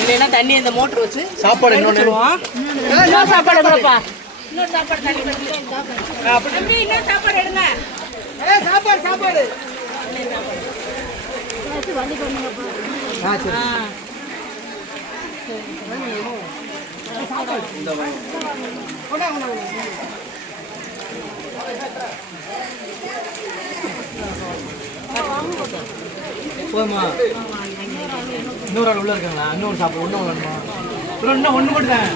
இல்லைன்னா தண்ணி இந்த மோட்டர் வச்சு சாப்பாடு இன்னொன்று சாப்பாடு எடுங்கப்பா இன்னொரு சாப்பாடு தண்ணி தம்பி இன்னொரு சாப்பாடு எடுங்க. சாப்பாடு சாப்பாடு. ஆ சரி. போதுமா இன்னொரு ஆள் உள்ள இருக்காங்களா இன்னொரு சாப்பிட ஒன்று வேணுமா இன்னும் இன்னும் ஒன்று மட்டும்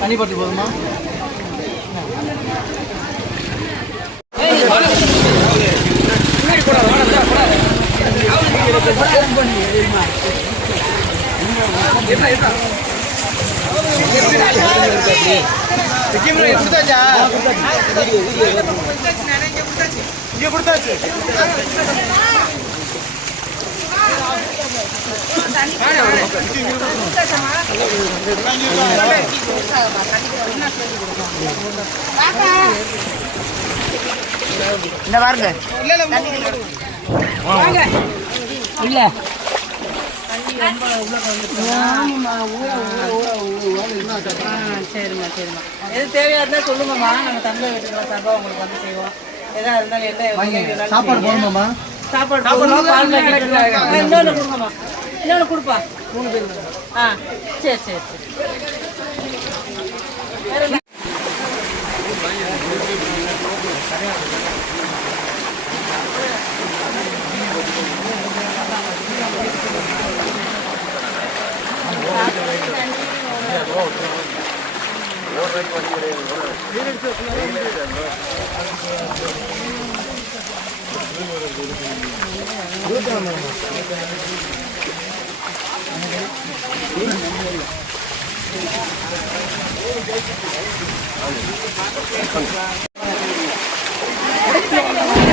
தண்ணி பாட்டில் போதுமா இங்கே கொடுத்தாச்சு. இந்த பாருங்க. இல்ல சரிம்மா சரிம்மா எது தேவையா இருந்தா சொல்லுங்கம்மா நாங்க தமிழக வீட்டுக்கு சார்பா உங்களுக்கு வந்து செய்வோம் எதா இருந்தாலும் என்ன சாப்பாடு. போடணுமாம்மா சாப்பாடு. இன்னொன்னு கொடுங்கம்மா இன்னொன்னு கொடுப்பா மூணு பேர் ஆ சரி சரி சரி வேற என்ன? தண்ணி பாட்டிலு தண்ணி பாட்டில் கொடுத்துங்களா தண்ணி பாட்டில் நான் பாட்டிமா பாட்டிமா போய்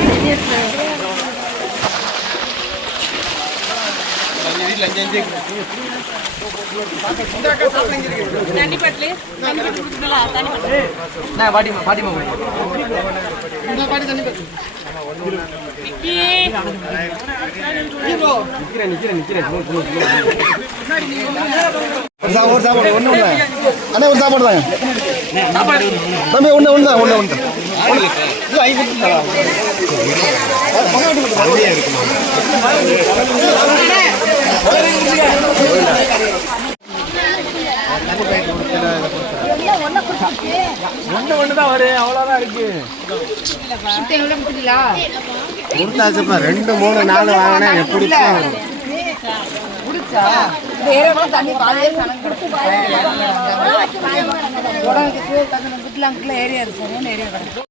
விக்கி நிக்கிறேன் நிக்கிறேன் நிக்கிறேன் ஒரு சாப்பாடு ஒன்று ஒன்று அண்ணே ஒரு சாப்பாடு தாங்க. தம்பி ஒன்று ஒன்று தான் ஒன்று ஒன்று ஐந்து ஒன்று தான் வரும் அவ்வளோதான் இருக்கு கொடுத்தாச்சுப்பா ரெண்டு மூணு நாள் வாங்கினா எப்படி வரும் ஏரியா இருக்கு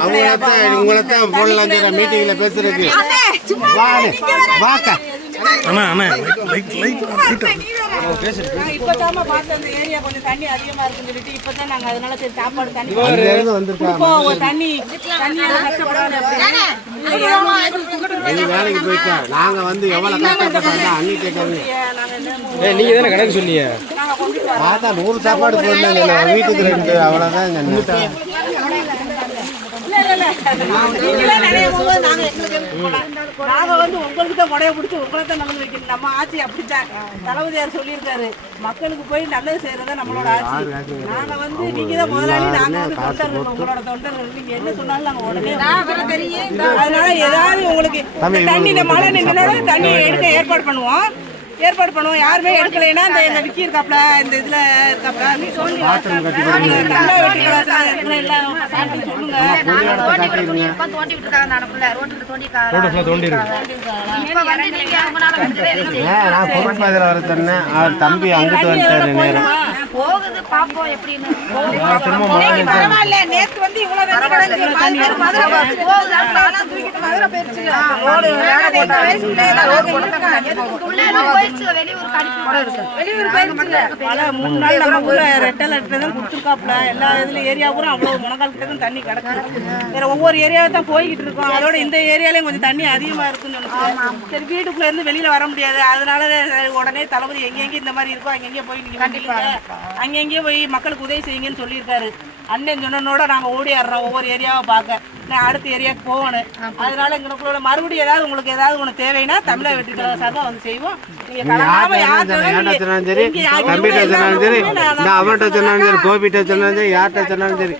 அவங்களத்தான் உங்களைத்தான் போடலாம் மீட்டிங்ல பேசுறதுக்கு வாக்கா இப்பதாம்மா பார்த்து அந்த ஏரியா கொஞ்சம் தண்ணி அதிகமா இருக்குன்னு சொல்லிட்டு இப்பதான் நாங்க அதனால சரி சாப்பாடு தண்ணி தண்ணி தண்ணி இது வேலைக்கு போயிட்டா. நாங்க வந்து எவ்வளவு கஷ்டப்பட்டாங்க அன்னி கேட்கறது நீங்க தானே கணக்கு சொன்னீங்க? பார்த்தா நூறு சாப்பாடு போடல வீட்டுக்கு ரெண்டு அவ்வளவுதான் சொன்னேன். நீங்களே நினைவு போகும்போது நாங்க வந்து உங்களுக்கு தான் கொடையை பிடிச்சி உங்களை தான் நல்லது வைக்கணும். நம்ம ஆட்சி அப்படித்தான். தளபதியார் சொல்லியிருக்காரு மக்களுக்கு போய் நல்லது செய்யறதா நம்மளோட ஆட்சி. நாங்க வந்து நீங்க தான் முதலாளி நாங்க வந்து தொண்டர்கள் உங்களோட தொண்டர்கள். நீங்க என்ன சொன்னாலும் நாங்க உடனே அதனால ஏதாவது உங்களுக்கு தண்ணி இந்த மழை நின்று தண்ணி எடுக்க ஏற்பாடு பண்ணுவோம். ஏற்பாடு பண்ணுவோம். யாருமே எடுக்கலைன்னா இந்த எங்க விக்கி இருக்காப்ல இந்த இதுல இருக்காப்ல. அந்த தம்பி அங்கிட்டு வந்துட்டாரு நேரம் பாப்போம் எப்படின்னு. பரவாயில்ல நேத்து வந்து இவ்வளவு பாதி பேர் மதுரை போகுது தூக்கிட்டு மதுரை போயிருச்சுங்க ரோடு ரோடு வெளியூர் போயிருச்சுல பல மூணு நாள் நம்ம ஊர்ல தான் கொடுத்துருக்காப்ல எல்லா இதுல ஏரியா பூரா அவ்வளவு தான் தண்ணி கிடக்கு. வேற ஒவ்வொரு ஏரியாவை தான் போய்கிட்டு இருக்கோம். அதோட இந்த ஏரியாலயும் கொஞ்சம் தண்ணி அதிகமா இருக்குன்னு நினைக்கிறேன். சரி வீட்டுக்குள்ள இருந்து வெளியில வர முடியாது. அதனால உடனே தளபதி எங்கெங்க இந்த மாதிரி இருக்கோ அங்கெங்கே போய் நீங்க கண்டிப்பா. அங்கெங்கே போய் மக்களுக்கு உதவி செய்யுங்கன்னு சொல்லியிருக்காரு. அண்ணன் சொன்னனோட நாங்க ஓடி ஆடுறோம். ஒவ்வொரு ஏரியாவை பார்க்க. நான் அடுத்த ஏரியாவுக்கு போகணும். அதனால எங்களுக்குள்ள மறுபடியும் ஏதாவது உங்களுக்கு ஏதாவது ஒன்று தேவைன்னா தமிழக வெற்றி கழக சார்பா வந்து செய்வோம். யார்கிட்ட சொன்னாலும் சரி எல்லா சொன்னாலும் சரி யார்கிட்ட சொன்னாலும் சரி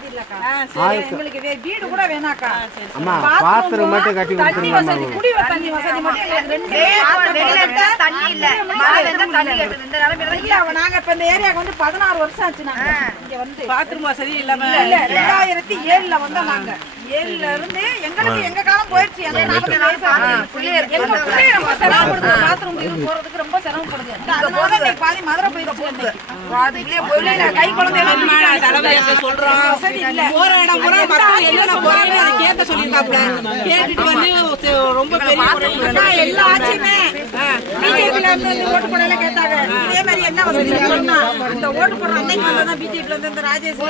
பாத்திரம் மட்டும் கட்டி கொடுத்துருங்க குடிவ தண்ணி வசதி மட்டும் எங்களுக்கு ரெண்டு வெளியில இருந்தா தண்ணி இல்ல. மழை இருந்தா தண்ணி கட்டுது. இந்த நிலைமையில தான் இல்ல, அவ நாங்க இப்ப இந்த ஏரியாக்கு வந்து பதினாறு வருஷம் ஆச்சு நாங்க. இங்க வந்து பாத்ரூம் வசதி இல்லாம இல்ல. ரெண்டாயிரத்தி ஏழுல வந்தோம் நாங்க. ஏழுல இருந்து எங்களுக்கு எங்க காலம் போயிடுச்சு. எங்க நாற்பது வயசு ஆகுது. எங்க பிள்ளைங்க ரொம்ப சிரமப்படுது பாத்ரூம் போறதுக்கு ரொம்ப சிரமப்படுது. அதனால இன்னைக்கு பாதி மதுரை போயிடுச்சு பாதியிலே போயில கை தலைவலியை சொல்றோம் போற இடம் பூரா மக்கள் என்னென்ன போறாங்க? அதை கேட்க சொல்லியிருக்காப்ல கேட்டுட்டு வந்து சரி, ரொம்ப பெரிய எல்லா ஆட்சியுமே. பிஜேபில இருந்து வந்து ஓட்டு போடல கேட்டாங்க. இதே மாதிரி என்ன வசதி இந்த ஓட்டு போடுற அன்னைக்கு வந்ததான் பிஜேபில இருந்து இந்த ராஜேஷ்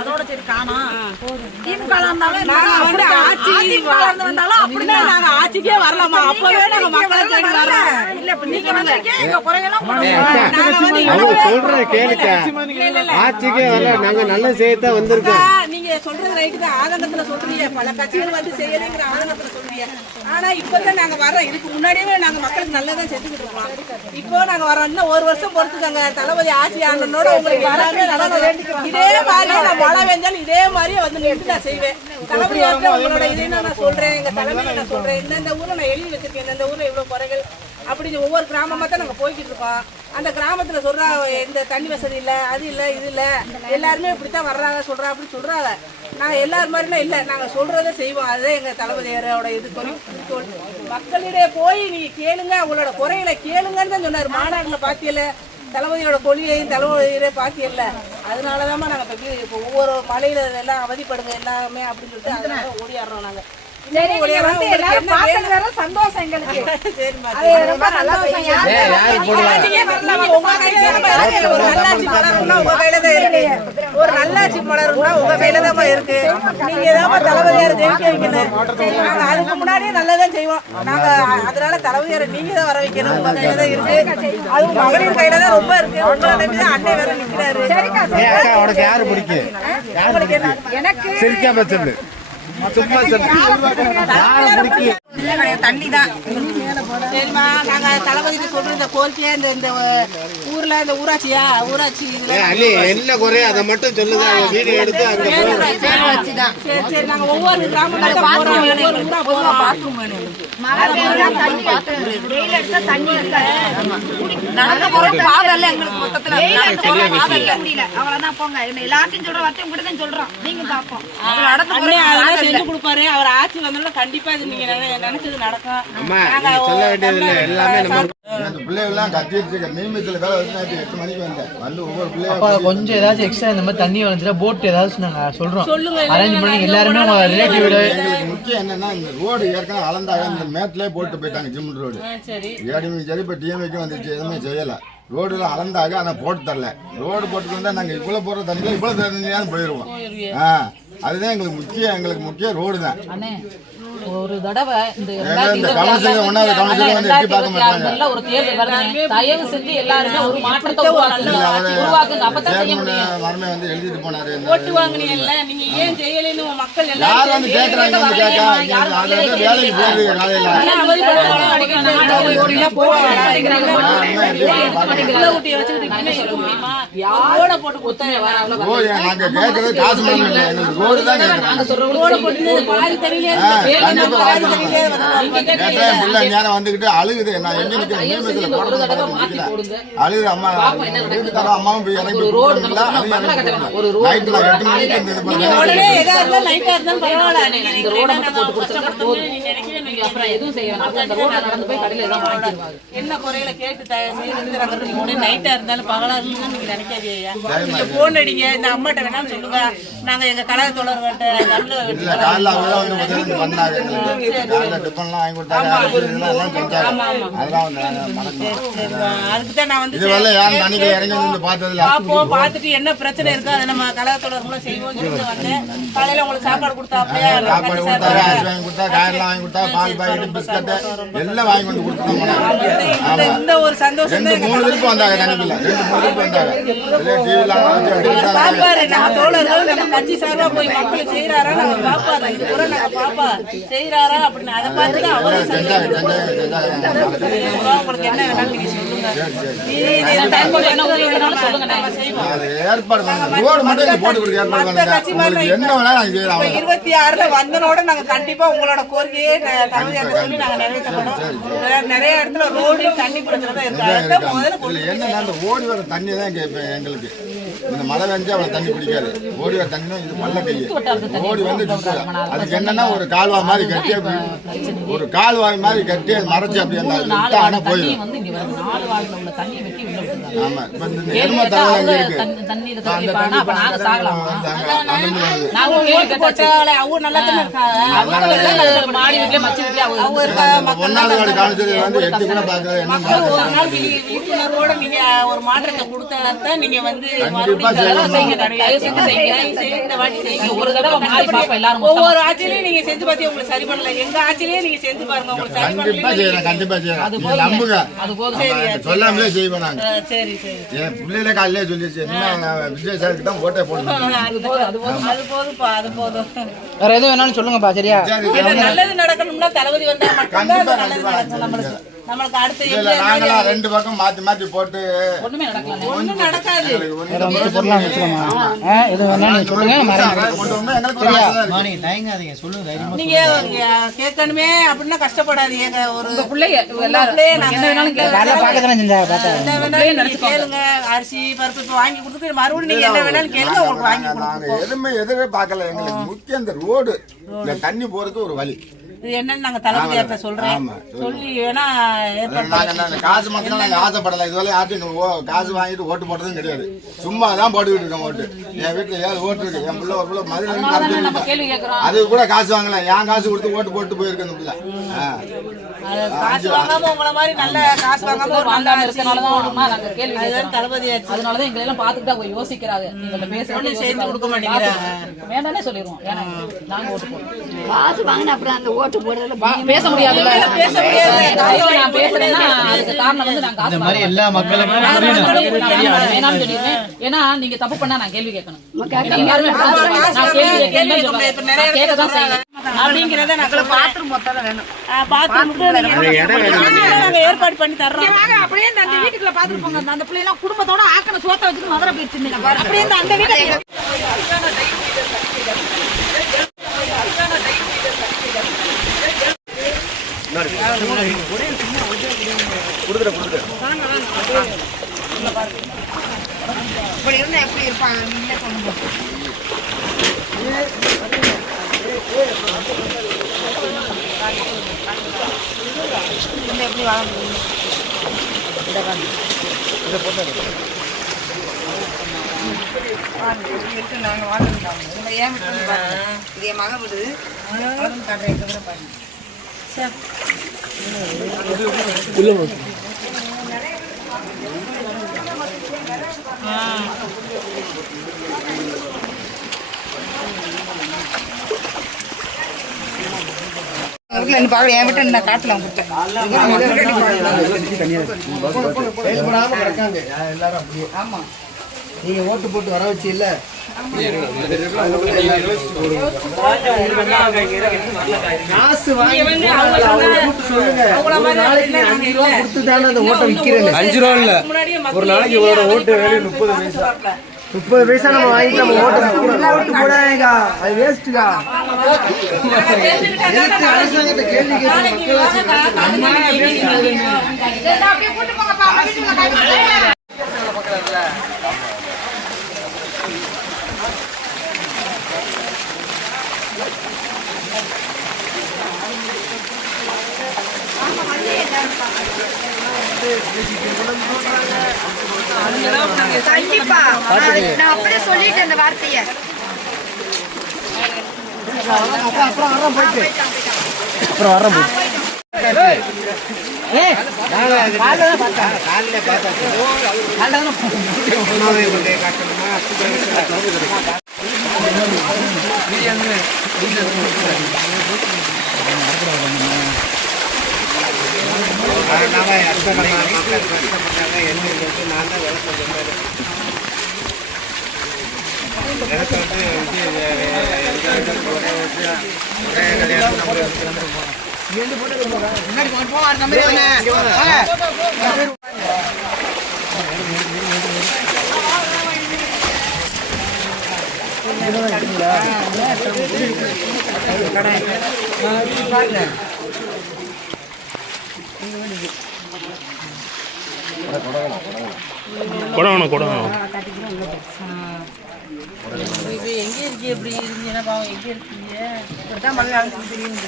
அதோட சரி காணோம். ஆட்சி ஆட்சிக்கே வரலாமா அப்பவே நாங்க மக்களை தேடி வரோம் நீங்க அவங்க சொல்ற கேளுக்க ஆட்சிக்கே வரல நாங்க நல்ல செய்யத்தான் வந்திருக்கோம். நீங்க சொல்றது ரைட்டு தான். ஆதங்கத்துல சொல்றீங்க. பல கட்சிகள் வந்து செய்யலைங்கிற ஆதங்கத்துல சொல்றீங்க. ஆனா இப்பதான் நாங்க வரோம் இதுக்கு முன்னாடியே நாங்க மக்களுக்கு நல்லதான் செஞ்சுக்கிட்டு இருக்கோம் இப்போ நாங்க வரோம் இன்னும் ஒரு வருஷம் பொறுத்துக்கோங்க. தளபதி ஆட்சி ஆண்டனோட உங்களுக்கு வராமே நல்லது இதே மாதிரி நான் மழை பெஞ்சாலும் இதே மாதிரியே வந்து நின்று நான் செய்வேன். தளபதி ஆட்சி உங்களோட இதை நான் சொல்றேன். எங்க தலைமையை நான் சொல்றேன். இந்தந்த ஊர்ல நான் எழுதி வச்சிருக்கேன். இந்த ஊர்ல இவ்வளவு குறைகள். அப்படி ஒவ்வொரு கிராமமாக தான் நாங்கள் போய்கிட்டு இருக்கோம். அந்த கிராமத்தில் சொல்கிறா இந்த தண்ணி வசதி இல்லை அது இல்லை இது இல்லை. எல்லாருமே இப்படித்தான் வர்றாங்க சொல்கிறா அப்படின்னு சொல்கிறாங்க நாங்கள் எல்லார் மாதிரினா இல்லை. நாங்கள் சொல்கிறத செய்வோம். அதுதான் எங்கள் தளபதியாரோட இது கொஞ்சம் குறிக்கோள் மக்களிடையே போய் நீங்கள் கேளுங்க அவங்களோட குறைகளை கேளுங்கன்னு தான் சொன்னார். மாநாடுல பாத்தியல தளபதியோட கொள்கையையும் தளபதியோட பாத்தியல்ல. அதனால தான் நாங்கள் இப்போ ஒவ்வொரு மலையில் எல்லாம் அவதிப்படுங்க எல்லாமே அப்படின்னு சொல்லிட்டு அதனால ஓடியாடுறோம் நாங்கள் இன்னும் ஓடியாடுறோம். வந்து உங்களுக்கு எல்லாரும் என்ன பார்த்தது வேற சந்தோஷம் எங்களுக்கு. சரிம்மா, அது ரொம்ப சந்தோஷம். யாரு நீங்க இருக்கு. ஒரு நல்லாட்சி மலரும்னா உங்க கையில தான் இருக்கு. ஒரு நல்லாட்சி மலரும்னா உங்க கையில தான் இருக்கு. நீங்க தான் தளபதியார் ஜெயிக்க வைக்கணும். நாங்க அதுக்கு முன்னாடியே நல்லதான் செய்வோம். நாங்க அதனால தளபதியாரை நீங்க தான் வர வைக்கணும். உங்க கையில தான் இருக்கு. அதுவும் மகளிர் கையில தான் ரொம்ப இருக்கு. உங்களை நம்பி தான் அண்ணன் வேற நிக்கிறாரு. ஏன் அக்கா உனக்கு யாரு பிடிக்கும்? எனக்கு சும்மா சொல்லு. தண்ணி தான் சரிம்மா நாங்க தளபதிக்கு சொல்ற இந்த கோரிக்கையா இந்த இந்த ஊர்ல இந்த ஊராட்சியா ஊராட்சி அலி என்ன குறைய அதை மட்டும் சொல்லுங்க அவங்க வீடியோ எடுத்து போறோம். சரி சரி. நாங்க ஒவ்வொரு போறோம். பாத்ரூம் நடந்து அண்ணே அவர் ஆட்சி வந்தாலும் கண்டிப்பா இது நீங்க நினை- நினைச்சது நடக்கும். சொல்ல வேண்டியது இல்லை எல்லாமே நம்ம அந்த பிள்ளைகள்லாம் கத்திட்டு மீன்பிடிச்சல வேலை வச்சு எட்டு மணிக்கு வந்தேன். வந்து ஒவ்வொரு அப்பா பிள்ளையா கொஞ்சம் ஏதாச்சும் எக்ஸ்ட்ரா இந்த மாதிரி தண்ணி வந்துச்சுன்னா போட் ஏதாச்சும் நாங்க சொல்றோம். அரேஞ்ச் பண்ணி எல்லாருமே உங்க ரிலேட்டிவ் எங்களுக்கு முக்கியம் என்னன்னா இந்த ரோடு ஏற்கனவே அளந்தாக இந்த மேட்லயே போட்டு போயிட்டாங்க ஜிம் ரோடு சரி. ஏடிஎம் சரி இப்போ டிஎம்ஐக்கு வந்துச்சு எதுவுமே செய்யலை. ரோடுல அளந்தாக ஆனால் போட்டு தரல. ரோடு போட்டு வந்தால் நாங்கள் இவ்வளோ போடுற தண்ணியில் இவ்வளோ தண்ணியான்னு போயிடுவோம் ஆ அதுதான் எங்களுக்கு முக்கியம். எங்களுக்கு முக்கியம் ரோடு தான். அண்ணே ஒரு தடவை இந்த மாட்டாங்க ஒரு தேர்தல் வருதுங்க தயவு செஞ்சு எல்லாருமே ஒரு மாற்றத்தை உருவாக்குங்க அப்பதான் செய்ய முடியும் ஓட்டு வாங்குனீங்கல்ல நீங்க ஏன் செய்யலைன்னு மக்கள்? ரோட போட்டு கேட்கறது காசு பாதி நேரம் வந்துகிட்டு அழுகுது. நான் எங்க நிக்கிறேன். அழுகுது அம்மா. அம்மாவும் போய் ரோடு நைட்ல எட்டு மணிக்கு இந்த இது வேணாம் என்ன குறையில கேட்டு நைட்டா இருந்தாலும் பகலா இருந்தாலும் நீங்க நினைக்காதீங்க நீங்க போன் அடிங்க. இந்த அம்மாட்ட வேணாலும் சொல்லுங்க. நாங்க எங்க கழக தொடர்கிட்ட நல்ல காலைல அவங்க வந்து பண்ணாங்க டிஃபன்லாம் வாங்கி கொடுத்தாங்க எல்லாம். அதெல்லாம் வந்து இது வரல யாரும் தண்ணிக்குள்ள இறங்கி வந்து பார்த்ததில்ல. பார்த்துட்டு என்ன பிரச்சனை இருக்கு அதை நம்ம கழக தொடர்புல செய்வோம் காலையில உங்களுக்கு சாப்பாடு கொடுத்தா சாப்பாடு கொடுத்தாரு அரிசி வாங்கி கொடுத்தா காயெல்லாம் வாங்கி கொடுத்தா பால் பாக்கெட் பிஸ்கட்டு எல்லாம் வாங்கி கொண்டு கொடுத்தாங்க இந்த ஒரு சந்தோஷம் ரெண்டு மூணு திருப்பி வந்தாங்க தண்ணிக்குள்ள ரெண்டு மூணு திருப்பி வந்தாங்க. டிவில பாப்பாரு நம்ம தோழர்கள் நம்ம கட்சி சார்பா போய் மக்கள் செய்யறாரா நாங்க பாப்பாரு. இது கூட நாங்க பாப்பா. செய்யறாரா அப்படின்னு அதை பார்த்து உங்களுக்கு என்ன வேணாலும் நீங்க சொல்லுங்க. ஏற்பாடு மட்டும் போட்டு ஏற்பாடு இருபத்தி ஆறுல வந்தனோட நாங்க கண்டிப்பா உங்களோட கோரிக்கையை சொல்லி நாங்க நிறைய இடத்துல ரோடு தண்ணி பிரச்சனை தான் இருக்கு ஓடி வர தண்ணி தான் கேட்பேன் எங்களுக்கு இந்த மழை பெஞ்சா அவ்வளோ தண்ணி பிடிக்காது ஓடி வர தண்ணி இது மல்ல கை ஓடி வந்து அதுக்கு என்னன்னா ஒரு கால்வாய் மாதிரி கட்டி ஒரு கால்வாய் மாதிரி கட்டி மறைச்சு அப்படி அந்த போயிடும் வாழ்ல உள்ள தண்ணியை வெட்டி உள்ள விட்டுருக்காங்க தண்ணீரை அப்ப நாங்க சாகலாமா. நாங்க கேள்வி போட்டாலே அவங்க நல்லா தானே இருக்காங்க? அவங்க மாடி வீட்லயே மச்சி அவங்க மக்கள் ஒரு நாள் விழி- விழிப்புணர்வோட நீங்க ஒரு மாற்றத்தை கொடுத்தாதான் நீங்க வந்து. ஒரு தடவை மாறி பாப்போம் எல்லாரும். ஒவ்வொரு ஆட்சியிலையும் நீங்க செஞ்சு பார்த்து உங்களுக்கு சரி பண்ணல. எங்க ஆட்சியிலேயே நீங்க செஞ்சு பாருங்க. உங்களுக்கு சரி கண்டிப்பா பண்ணல செய்யறேன் கண்டிப்பா செய்யறேன் நீங்க நம்புங்க. அது போதும். சொல்லாமலே செய்வோம் நாங்க சரி சரி. என் பிள்ளைல காலையிலே சொல்லிச்சு என்ன விஜய் சாருக்கு தான் ஓட்டே போடணும். அது போதும் அது போதும் அது போதும்ப்பா அது போதும். வேற எதுவும் வேணாலும் சொல்லுங்கப்பா சரியா? நல்லது நடக்கணும்னா தளபதி வந்தா மட்டும்தான் நல்லது கண்டிப்பா. நடக்கும் நம்மளுக்கு. நம்மளுக்கு அடுத்த இல்ல நாங்களாம் ரெண்டு பக்கம் மாத்தி மாத்தி போட்டு ஒண்ணுமே நடக்கல. ஒண்ணும் நடக்காது. பொருளாங்க எதுவும் வேணாலும் நீங்க சொல்லுங்க தான் இருக்கு. நீங்க கேட்கணுமே அப்படின்னா கஷ்டப்படாதீங்க. ஒரு உங்க பிள்ளைங்க எல்லாரும். பிள்ளைய நாங்க என்ன வேணாலும் கேளுங்க. அரிசி பருப்பு இப்ப வாங்கி கொடுத்துட்டு மறுபடியும் நீங்க என்ன வேணாலும் கேளுங்க. உங்களுக்கு வாங்கி கொடுப்போம் எதுவுமே எதுவே பார்க்கல. எங்களுக்கு முக்கியம் இந்த ரோடு. இந்த தண்ணி போறதுக்கு ஒரு வழி. இது என்னன்னு நாங்க தளபதியார்ட்ட சொல்றேன். சொல்லி ஏற்பாடு நாங்க காசு மட்டும் நாங்க ஆசைப்படல. இதுவரை யார்ட்டையும் காசு வாங்கிட்டு ஓட்டு போட்டதும் கிடையாது. சும்மா தான் போட்டுக்கிட்டு இருக்கோம் ஓட்டு. என் வீட்டுல ஏழு ஓட்டு இருக்கு. என் பிள்ளை ஒரு பிள்ளை மதுரை அது கூட காசு வாங்கல என் காசு கொடுத்து ஓட்டு போட்டு போயிருக்கு அந்த பிள்ளை. காசு வாங்காம உங்கள மாதிரி நல்ல காசு வாங்காம ஒரு நல்ல இருக்கனாலதான் நாங்க கேள்வி அதுதான். தளபதி அதனாலதான் எங்களை எல்லாம் பார்த்துட்டு அவங்க யோசிக்கிறாங்க எங்கள்ட்ட பேசுறது யோசிக்கிறாங்க. கொடுக்க மாட்டேங்கிறாங்க. வேண்டானே சொல்லிடுவோம். வேணாம் நாங்க ஓட்டு போடுறோம். காசு வாங்கின அப்புறம் அந்த ஓட்டு போடுறதுல பேச முடியாதுல்ல. பேச முடியாது. நான் பேசுறேன்னா அதுக்கு காரணம் வந்து நான் காசு வாங்குறேன். எல்லா வேணாம், வேணாம்னு சொல்லிடுவேன். ஏன்னா நீங்க தப்பு பண்ணா நான் கேள்வி கேட்கணும். நீங்க யாருமே நான் கேள்வி. நிறைய நான் கேட்கதான் செய்வேன். அப்படிங்கிறத சொல்றேன். பாத்ரூம் மொத்தம் வேணும். பாத்ரூமுக்கு நாங்க ஏற்பாடு பண்ணி தர்றோம். அப்படியே இந்த அந்த வீட்டுக்குள்ள போங்க. அந்த- அந்த பிள்ளை எல்லாம் குடும்பத்தோட ஆக்கன சோத்த வச்சுட்டு மதுரை போயிடுச்சு அப்படியே அந்த வீட்டுக்கு இப்படி இருந்தா எப்படி இருப்பாங்க? நீங்களே சொல்லுங்க. எப்படி வாழ முடியும் விட்டு நாங்க வாழ்ந்துட்டாங்க இந்த ஏன் விட்டு பாருங்க இது என் மகன் விடுது வளர்ந்து காட்டுற கூட பாருங்க என் வீட்டை நான் காட்டல கொடுத்தேன் செயல்படாம கிடக்காங்க எல்லாரும் அப்படியே ஆமா நீங்க ஓட்டு போட்டு வர வச்சு இல்ல காசு வாங்கி சொல்லுங்க ஒரு நாளைக்கு நீ அஞ்சு ரூபா கொடுத்து தானே அந்த ஓட்டை விற்கிறேன் அஞ்சு ரூபா இல்ல. ஒரு நாளைக்கு இவரோட ஓட்டு வேலை முப்பது பைசா. முப்பது பைசா நம்ம வாங்கி நம்ம ஓட்டு ஓட்டு போடாதீங்க. அது வேஸ்ட்டுக்கா எதிர்த்து அரசாங்கத்தை கேள்வி கேட்டு அப்படியே கூட்டு போங்கப்பா அவங்க வீட்டுக்குள்ள காட்டுங்க. கண்டிப்பா நான் நான் அப்படியே சொல்லிட்டேன் அந்த இப்போ எங்கே இருக்கீங்க எப்படி இருந்தீங்கன்னா பாவம் எங்கே இருக்கீங்க? இப்படித்தான் மழை ஆரம்பிச்சு தெரியும்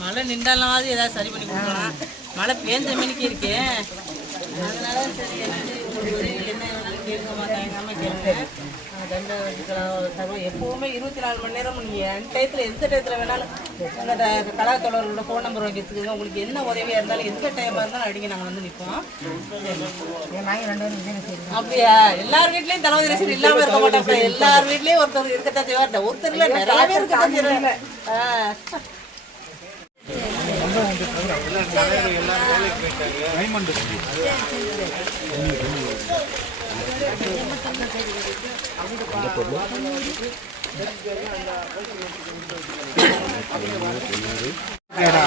மழை நின்றாலாவது ஏதாவது சரி பண்ணி கொடுக்கலாம் மழை பேஞ்ச மணிக்கு இருக்கேன் அதனால சரி என்ன கேட்க மாட்டாங்க கேட்குறேன் தண்டை வச்சுக்கலாம் எப்போவுமே இருபத்தி நாலு மணி நேரம் நீங்கள் என் டயத்தில் எந்த டயத்தில் வேணாலும் உங்கள் கலாத்தோழர்களோட ஃபோன் நம்பர் வாங்கி வச்சுக்கோங்க உங்களுக்கு என்ன உதவியாக இருந்தாலும் எந்த டைமாக இருந்தாலும் அடிங்க நாங்கள் வந்து நிற்போம் அப்படியா? எல்லார் வீட்லயும் தளபதி ரசிகர் இல்லாம இருக்க மாட்டாங்க எல்லார் வீட்லயும் ஒருத்தர் இருக்கத்தான் செய்வார். ஒருத்தர் இல்ல நிறைய பேர் இருக்கத்தான் செய்வாங்க.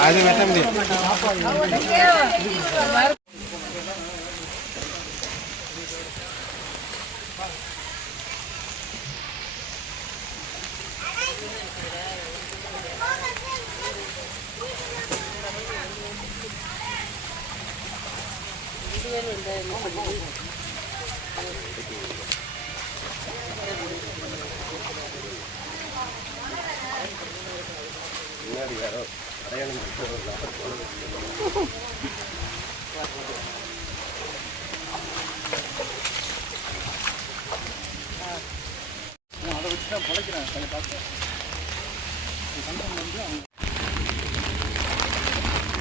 அது வெட்ட முடியும் முன்னாடி யாரோ அடையாளம் அதை வச்சு தான் பழைக்கிறேன் கொஞ்சம் பார்த்து.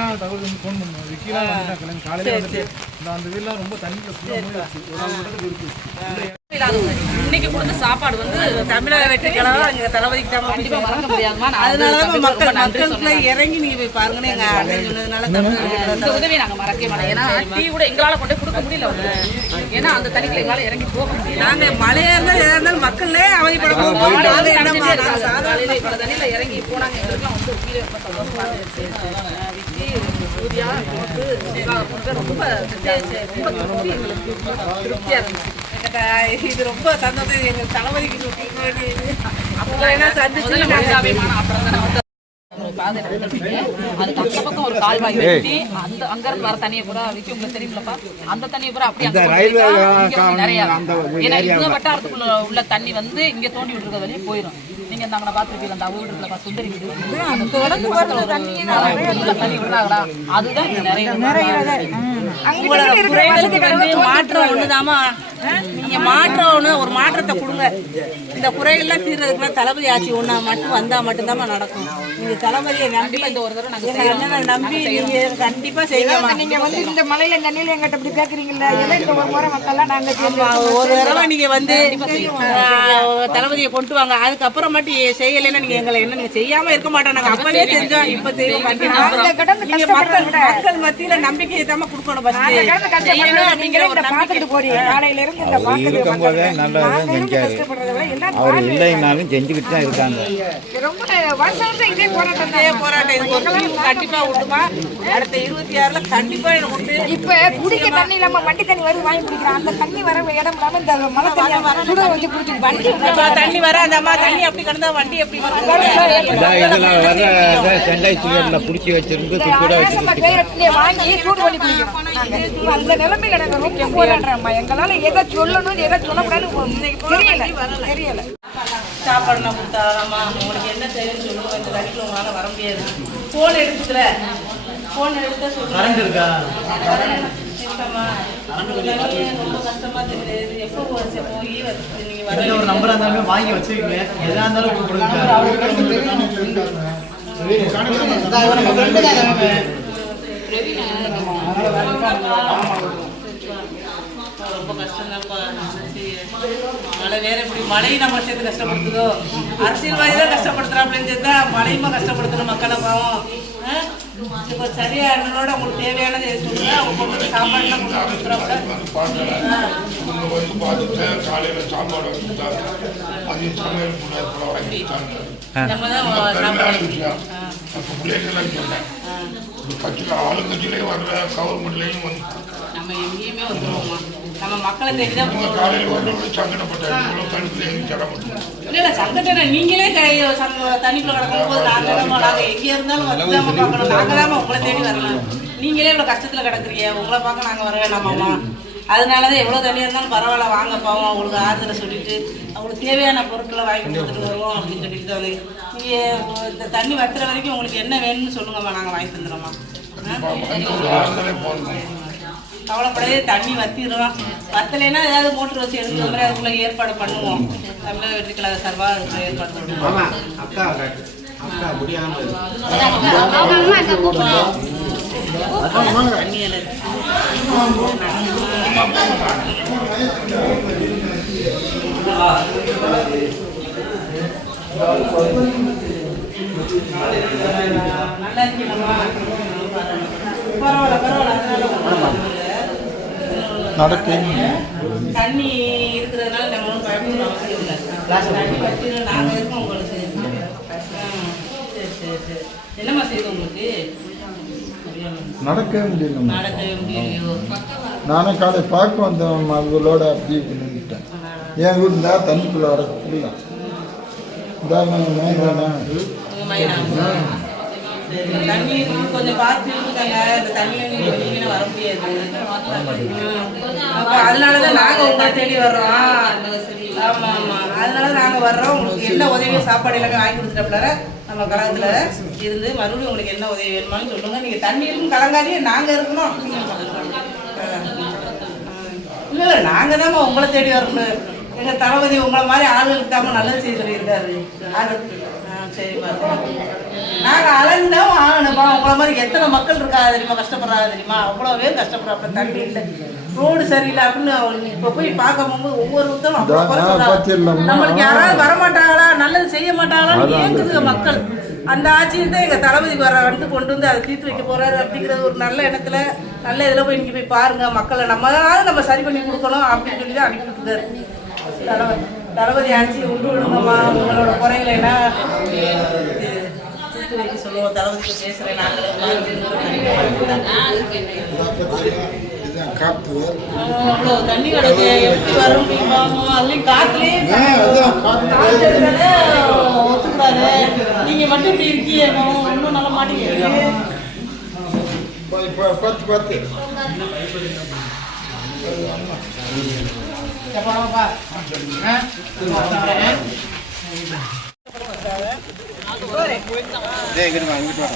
மணிக்கெல்லாம் தகவல் வந்து ஃபோன் பண்ணோம். விக்கிலாம் வந்துட்டாங்க காலையில வந்து இந்த அந்த வீடுலாம் ரொம்ப தண்ணியில் ஃபுல்லாக ஒரு மட்டும் இருக்கு. இன்னைக்கு கொடுத்த சாப்பாடு வந்து தமிழக வெற்றி கழகம் எங்க தளபதிக்கு தான் கண்டிப்பா மறக்க முடியாதுமா நான் அதனாலதான் வந்து மக்கள் மக்களுக்குள்ள. இறங்கி நீங்க போய் பாருங்கன்னு எங்க அண்ணன் சொன்னதுனால தமிழக உதவியை நாங்க மறக்கவே மாட்டோம். ஏன்னா டீ கூட எங்களால கொண்டு கொடுக்க முடியல அவங்க ஏன்னா அந்த தண்ணிக்குள்ள எங்களால இறங்கி போக முடியல நாங்க மழையா இருந்தாலும் எதா இருந்தாலும் மக்களே அவதிப்படணும். சாதாரண தண்ணியில இறங்கி போனாங்க எங்களுக்குலாம் வந்து உயிரை ரொம்ப சந்தோஷமா இருந்துச்சு. ரொம்ப திருப்தியா இருந்துச்சு. இது ரொம்ப சந்தோஷம். எங்க தளபதிக்கு அப்போ என்ன சந்திச்சு பாதை அதுக்கு அந்த பக்கம் ஒரு கால்வாய் வெட்டி அந்த அங்க இருந்து வர தண்ணியை பூரா விக்கி. உங்களுக்கு தெரியுமில்லப்பா? அந்த தண்ணியை பூரா அப்படியே ரயில்வே கா- நிறைய. அந்த ஏன்னா இந்த வட்டாரத்துக்குள்ள உள்ள தண்ணி வந்து இங்க தோண்டி விட்டுருக்க வரையும் போயிடும் நீங்க அந்த சுந்தரி வீடு. அந்த தொடர்ந்து வர தண்ணி தண்ணி விடுறாங்களா? அதுதான் நிறைய உங்களோட குறைகளுக்கு வந்து மாற்றம் ஒண்ணுதாம்மா? நீங்க மாற்றம் ஒண்ணு ஒரு மாற்றத்தை கொடுங்க. இந்த குறைகள்லாம் தீர்றதுக்குள்ள தளபதி ஆட்சி ஒண்ணா மட்டும் வந்தா மட்டும்தாம்மா நடக்கும். நீங்க தளபதியை நம்பி இந்த ஒரு தடவை நாங்க அண்ணனை நம்பி நீங்க கண்டிப்பா செய்யலாம். நீங்க வந்து இந்த மலையில இந்த நீல எங்கிட்ட இப்படி கேக்குறீங்கல்ல இந்த ஒரு முறை மக்கள்லாம் நாங்க ஒரு தடவை நீங்க வந்து தளபதியை கொண்டு வாங்க. அதுக்கப்புறம் மட்டும் செய்யலைன்னா நீங்க எங்களை என்ன நீங்க செய்யாம இருக்க மாட்டோம். நாங்க அப்பவே செஞ்சோம். இப்ப செய்ய நீங்க மக்கள் மக்கள் மத்தியில நம்பிக்கையை தான் கொடுக்கணும் first. செய்யணும் அப்படிங்கிற ஒரு நம்பிக்கை. பாத்துட்டு போறீங்க. காலையில இருந்து இந்த இருக்கும்போதே நல்லதான் செஞ்சாரு. கஷ்டப்படுறத விட எல்லாம் அவர் இல்லைன்னாலும் செஞ்சுக்கிட்டு தான் இருக்காங்க. ரொம்ப வருஷம் வருஷம் இதே போராட்டம் போராட்டம். கண்டிப்பா உண்டுமா அடுத்த இருபத்தி ஆறுல கண்டிப்பா எனக்கு இப்ப குடிக்க தண்ணி இல்லாம வண்டி தண்ணி வருது வாங்கி குடிக்கிறோம் அந்த தண்ணி வர இடம் இல்லாம இந்த மழை தண்ணி சுட வச்சு குடிச்சு வண்டி அம்மா, தண்ணி வர அந்த அம்மா தண்ணி அப்படி கிடந்தா வண்டி எப்படி வரும்? இதான் இதுல வர்ற சென்னை சிகரெட்ல பிடிச்சி வச்சிருந்து வாங்கி சூடு பண்ணி குடிக்கிறோம். அந்த நிலைமையில நாங்க ரொம்ப போராடுறோம்மா எங்களால எதை சொல்லணும் எதை சொல்லக்கூடாதுன்னு தெரியல. தெரியல. சாப்பாடு நான் கொடுத்தாதாம்மா உங்களுக்கு என்ன தேவைன்னு சொல்லுங்க. தண்ணிக்குள்ள உங்களால வர முடியாது. போன் எடுத்துக்கல. போன் எடுத்த சொல்லுங்க இருக்கா? ரொம்ப கஷ்டமா தெரியுது எப்போ போய் வந்து நீங்க வர ஒரு நம்பரா இருந்தாலும் வாங்கி வச்சுக்கோங்க எதா இருந்தாலும் கொடுங்க ரொம்ப கஷ்டம்தான்ப்பா. சரி. மழை வேற இப்படி மழையும் நம்ம சேர்த்து கஷ்டப்படுத்துதோ? அரசியல்வாதி தான் கஷ்டப்படுத்துறாப்லன்னு சேர்த்தா மழையுமா கஷ்டப்படுத்தணும் மக்களை பாவம்? இப்போ சரியா என்னோட உங்களுக்கு தேவையானதை சொல்லுங்க அவங்க கொண்டு சாப்பாடுலாம் கொண்டு காலையில் சாப்பாடு சமையல் நம்ம தான் சொன்னேன் கட்சியில் ஆளுங்கட்சியிலையும் வரல கவர்மெண்ட்லேயும் வந்து நம்ம எங்கேயுமே வந்துருவோம்மா. நம்ம மக்களை தேடி தான் இவங்க போகிறோம் காலையில் வரவங்க சங்கடப்பட்டாங்க இவ்வளோ கணக்கில் எதுவும் தர மாட்டோம் இல்ல இல்ல சங்கடனை நீங்களே தண்ணிக்குள்ள கிடக்கும் போது நாங்க எங்க இருந்தாலும் நாங்க தான் உங்களை தேடி வரலாம் நீங்களே இவ்வளவு கஷ்டத்துல கிடக்குறீங்க. உங்களை பார்க்க நாங்க வர வேணாமாம்மா. அதனாலதான் எவ்வளவு தண்ணியா இருந்தாலும் பரவாயில்ல வாங்க பாவம். அவங்களுக்கு ஆறுதலை சொல்லிட்டு அவங்களுக்கு தேவையான பொருட்களை வாங்கி கொடுத்துட்டு வருவோம் அப்படின்னு சொல்லிட்டு தான். நீங்க இந்த தண்ணி வத்துற வரைக்கும் உங்களுக்கு என்ன வேணும்னு சொல்லுங்கம்மா. நாங்க வாங்கி தந்துடுறோம்மா. கவலைப்படவே தண்ணி வத்திடுறோம் வத்தலைன்னா ஏதாவது மோட்டர் வச்சு எடுக்கிற மாதிரி அதுக்குள்ள ஏற்பாடு பண்ணுவோம். தமிழக வெற்றி கழக சார்பாக ஏற்பாடு பண்ணுவோம். அக்கா பரவாயில்ல பரவாயில்ல இல்ல. தண்ணி இருக்கிறதுனால நம்ம ஒன்றும் பயப்பட அவசியம் இல்லை. தண்ணி வச்சிடும் நாங்கள் இருக்கோம் உங்களுக்கு. ஆ, சரி சரி சரி. என்னம்மா செய்யுது உங்களுக்கு? நடக்கவே முடியல நடக்கவே முடியலையோ? நானும் காலை பார்க்க வந்தேன் அவங்களோட அப்படியே நின்றுட்டேன். என் வீடு இருந்தா தண்ணிக்குள்ள வர முடியல உதாரணம் தண்ணி கொஞ்சம் பார்த்து இருக்குதாங்க இந்த தண்ணியில நீங்க வெளியில வர முடியாது. ம். அப்ப அதனாலதான் நாங்க உங்களை தேடி வர்றோம். ஆமா ஆமா. அதனால நாங்க வர்றோம். உங்களுக்கு என்ன உதவியும் சாப்பாடு எல்லாமே வாங்கி கொடுத்துட்டப்பல நம்ம கழகத்துல இருந்து மறுபடியும் உங்களுக்கு என்ன உதவி வேணுமான்னு சொல்லுங்க. நீங்க தண்ணி இருக்கும் கலங்காதே நாங்க இருக்கணும். இல்ல இல்ல. நாங்க தான் உங்களை தேடி வரணும். எங்க தளபதி உங்களை மாதிரி ஆளுகளுக்கு தான் நல்லது செய்ய சொல்லியிருக்காரு. அது ஆ, சரிம்மா நாங்க அலைஞ்சுதான் ஆகணும்ப்பா உங்களை மாதிரி எத்தனை மக்கள் இருக்கா தெரியுமா? கஷ்டப்படுறாங்க தெரியுமா? அவ்வளோ பேர் தண்ணி இல்லை. ரோடு சரியில்லை அப்படின்னு இப்போ போய் பார்க்க போகும்போது ஒவ்வொருத்தரும்? நம்மளுக்கு யாராவது வர மாட்டாங்களா நல்லது செய்ய மாட்டாங்களான்னு ஏங்குதுங்க மக்கள். அந்த ஆட்சியை தான் எங்க தளபதி வர வந்து கொண்டு வந்து அதை தீர்த்து வைக்க போறாரு அப்படிங்கிறது ஒரு நல்ல எண்ணத்துல நல்ல இதுல போய் நீங்க போய் பாருங்க மக்களை. நம்மளால நம்ம சரி பண்ணி கொடுக்கணும் அப்படின்னு சொல்லி தான் அனுப்பி விட்டுருக்காரு தளபதி. தளபதி ஆட்சி உண்டு விடுங்கம்மா. உங்களோட குறைகளை தீர்த்து வைக்க சொல்லுவோம். தளபதிக்கு பேசுறேன் நாங்கள் காத்து அவ்வளோ தண்ணி கிடக்கு. எப்படி வரும் அதுலயும் ஒத்துக்கூடாது வராரு நீங்க மட்டும் இப்படி இருக்கீங்க. ஒன்றும் நல்ல மாட்டேங்கிறீங்க இப்போ பத்து பத்து டேய் இங்கிட்டு வா இங்கிட்டு வா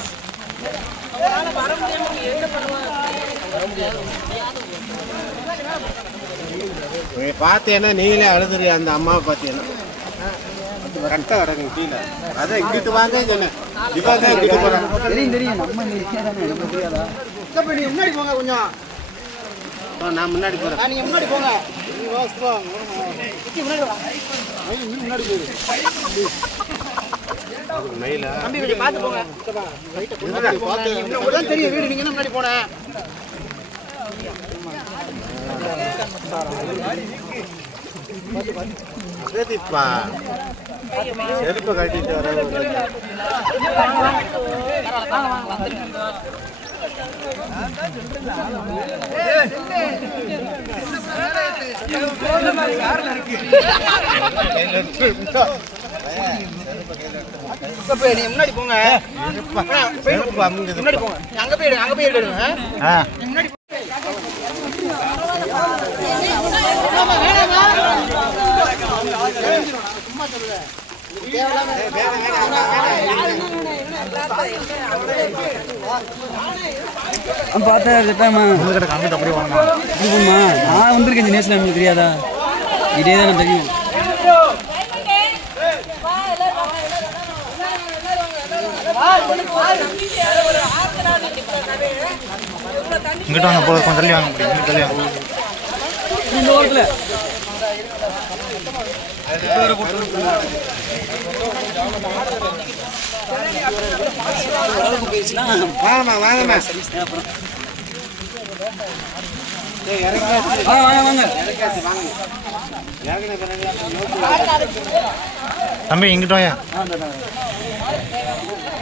நீ பார்த்தேன்னா நீங்களே அழுதுறிய அந்த அம்மாவை பார்த்தீங்கன்னா. கரெக்டாக கிடக்கு கீழே. அதான் இங்கிட்டு வாங்க சொன்னேன் இப்போ தான் இங்கிட்டு போகிறேன் தெரியும் தெரியும். நம்ம தெரியாதா முன்னாடி போங்க கொஞ்சம். நான் முன்னாடி போகிறேன் முன்னாடி போங்க. முன்னாடி போயிரு. மயிலா தம்பி கொஞ்சம் பார்த்து போங்க. உங்களுக்கு தெரியும் வீடு நீங்க முன்னாடி போனேன் செருப்பை கட்டிட்டு வர முன்னாடி போங்க முன்னாடி போங்க அங்க போய் அங்க போய் எடுங்க பார்த்தேன் கேட்டாமா நான் வந்திருக்கேன் இந்த நேரத்தில் உங்களுக்கு தெரியாதா? இதே தான் தெரியும். இங்கிட்ட வாங்க போதும் கொஞ்சம் தள்ளி வாங்க முடியும் இங்கிட்ட தள்ளி வாங்க. இந்த ஓரத்தில் வாங்கம்மா வாங்கம்மா. வாங்க வாங்க வாங்க. இறங்கின பிறகு தம்பி இங்கிட்ட வந்தா இருக்கா ஏ கூப்பிடா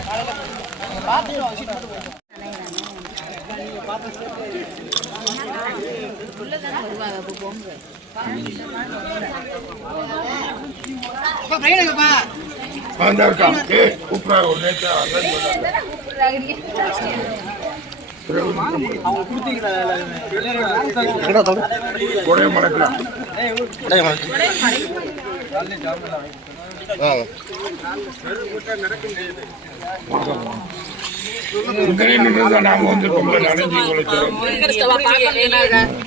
ஒரு மடக்கலாம்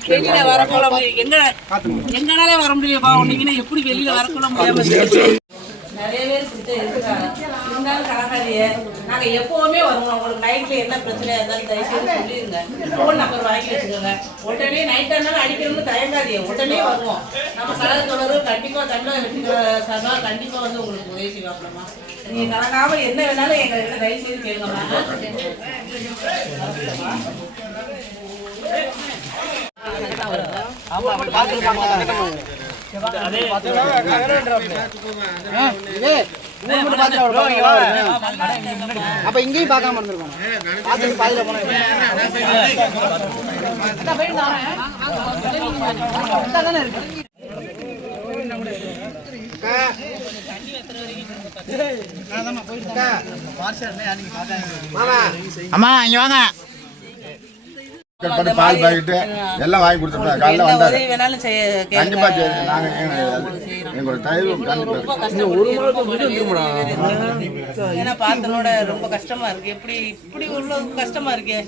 வெளியில வரக்குள்ள எங்க எங்கனாலே வர நீங்கன்னா எப்படி வெளியில வரக்குள்ள முடியாம நிறைய பேர் இருக்கிறாங்க. இருந்தாலும் கலக்காதீங்க நாங்க எப்பவுமே வருவோம் உங்களுக்கு நைட்ல என்ன பிரச்சனையா இருந்தாலும் தயவுசெய்து சொல்லிருங்க ஃபோன் நம்பர் வாங்கி வச்சுக்கோங்க உடனே நைட் ஆனாலும் அடிக்கணும்னு தயங்காதீங்க உடனே வருவோம் நம்ம கலக தொடரும் கண்டிப்பா தமிழக வெற்றிக்கிற சார்பா கண்டிப்பா வந்து உங்களுக்கு உதவி செய்வாங்கம்மா நீங்க கலக்காம என்ன வேணாலும் எங்க கிட்ட தயவு செய்து கேளுங்கம்மா அப்ப இங்கேயும் பார்க்காம இருந்திருக்கோம். பார்த்து பாதியில போனேன் அம்மா இங்க வாங்க. பண்ணி பால் பாக்கெட்டு எல்லாம் வாங்கி கொடுத்துருப்பேன். காலைல வந்தாரு. உதவி வேணாலும் செய்ய கண்டிப்பா நாங்க எங்களோட தயவு கண்டிப்பா. ஏன்னா பார்த்தனோட ரொம்ப கஷ்டமா இருக்கு. எப்படி இப்படி உள்ள கஷ்டமா இருக்கு.